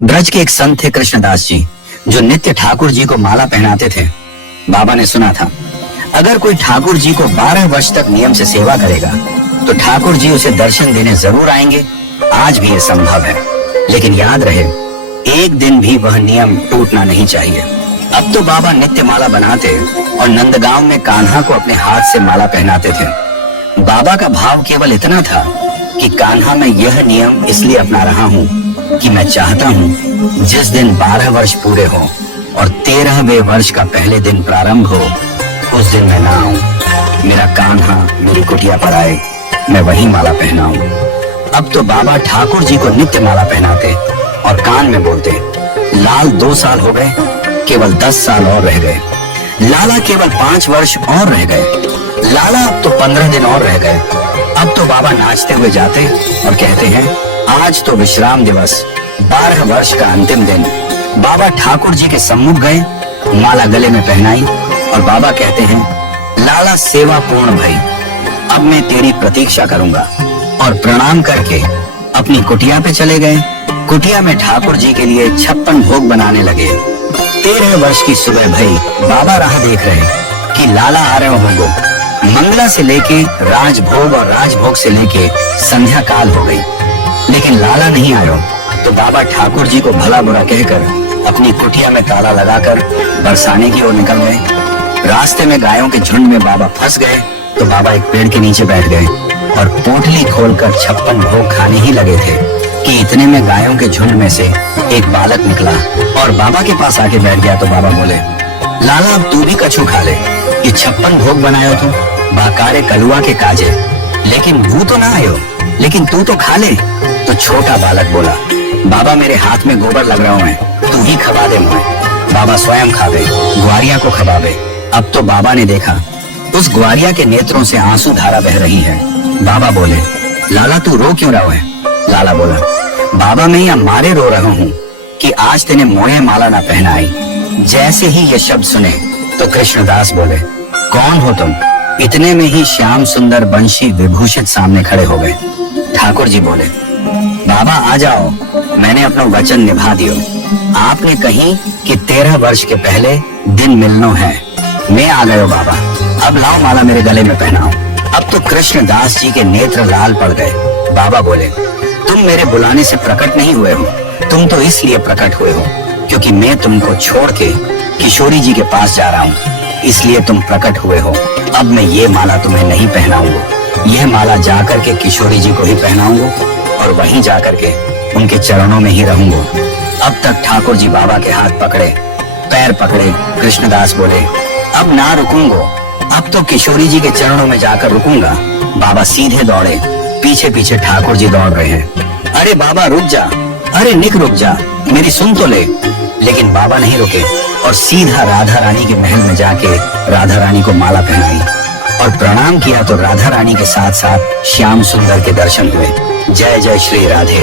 ब्रज के एक संत थे कृष्णदास जी, जो नित्य ठाकुर जी को माला पहनाते थे। बाबा ने सुना था, अगर कोई ठाकुर जी को 12 वर्ष तक नियम से सेवा करेगा तो ठाकुर जी उसे दर्शन देने जरूर आएंगे। आज भी ये संभव है, लेकिन याद रहे, एक दिन भी वह नियम टूटना नहीं चाहिए। अब तो बाबा नित्य माला बनाते और नंदगांव में कान्हा को अपने हाथ से माला पहनाते थे। बाबा का भाव केवल इतना था कि कान्हा, मैं यह नियम इसलिए अपना रहा हूँ कि मैं चाहता हूँ जिस दिन 12 वर्ष पूरे हो और 13वें वर्ष का पहले दिन प्रारंभ हो, उस दिन मैं ना आऊं। मेरा कान्हा मेरी कुटिया पर आए, मैं वही माला पहनाऊं। अब तो बाबा ठाकुर जी को नित्य माला पहनाते और कान में बोलते, लाल 2 साल हो गए, केवल 10 साल और रह गए। लाला केवल 5 वर्ष और रह गए। लाला अब तो 15 दिन और रह गए। अब तो बाबा नाचते हुए जाते और कहते हैं, आज तो विश्राम दिवस, 12 वर्ष का अंतिम दिन। बाबा ठाकुर जी के सम्मुख गए, माला गले में पहनाई और बाबा कहते हैं, लाला सेवा पूर्ण भई, अब मैं तेरी प्रतीक्षा करूंगा। और प्रणाम करके अपनी कुटिया पे चले गए। कुटिया में ठाकुर जी के लिए 56 भोग बनाने लगे। 13 वर्ष की सुबह भई, बाबा राह देख रहे कि लाला आ रहे होंगे। मंगला से लेके राजभोग और राजभोग से लेके संध्या काल हो गई, लेकिन लाला नहीं आया। तो बाबा ठाकुर जी को भला बुरा कहकर अपनी कुटिया में ताला लगाकर बरसाने की ओर निकल गए। रास्ते में गायों के झुंड में बाबा फंस गए, तो बाबा एक पेड़ के नीचे बैठ गए और पोटली खोलकर 56 भोग खाने ही लगे थे कि इतने में गायों के झुंड में से एक बालक निकला और बाबा के पास आके बैठ गया। तो बाबा बोले, लाला अब तू भी कछु खा ले, ये 56 भोग बनायो तो बाकारे कलुआ के काजे, लेकिन वो तो ना आयो, लेकिन तू तो खा ले। तो छोटा बालक बोला, बाबा मेरे हाथ में गोबर लग रहा है, तू ही खवा दे मुझे। बाबा स्वयं खावे, ग्वारिया को खवावे। अब तो बाबा ने देखा, उस ग्वारिया के नेत्रों से आंसू धारा बह रही है। बाबा बोले, लाला तू रो क्यों रहा है? लाला बोला, बाबा मैं यहाँ मारे रो रहा हूँ कि आज तेने मोहे माला ना पहनाई। जैसे ही ये शब्द सुने तो कृष्णदास बोले, कौन हो तुम? इतने में ही श्याम सुंदर बंशी विभूषित सामने खड़े हो गए। ठाकुर जी बोले, बाबा आ जाओ, मैंने अपना वचन निभा दियो। आपने कही कि 13 वर्ष के पहले दिन मिलनो है, मैं आ गयो बाबा, अब लाओ माला मेरे गले में पहनाओ। अब तो कृष्णदास जी के नेत्र लाल पड़ गए। बाबा बोले, तुम मेरे बुलाने से प्रकट नहीं हुए हो, तुम तो इसलिए प्रकट हुए हो क्योंकि मैं तुमको छोड़ के किशोरी जी के पास जा रहा हूँ, इसलिए तुम प्रकट हुए हो। अब मैं ये माला तुम्हें नहीं पहनाऊंगा, यह माला जाकर के किशोरी जी को ही पहनाऊंगा और वहीं जाकर के उनके चरणों में ही रहूंगा। अब तक ठाकुर जी बाबा के हाथ पकड़े, पैर पकड़े। कृष्णदास बोले, अब ना रुकूंगा, अब तो किशोरी जी के चरणों में जाकर रुकूंगा। बाबा सीधे दौड़े, पीछे पीछे ठाकुर जी दौड़ रहे हैं। अरे बाबा रुक जा, अरे निक रुक जा, मेरी सुन तो ले। लेकिन बाबा नहीं रुके और सीधा राधा रानी के महल में जाके राधा रानी को माला पहनाई और प्रणाम किया। तो राधा रानी के साथ साथ श्याम सुंदर के दर्शन हुए। जय जय श्री राधे।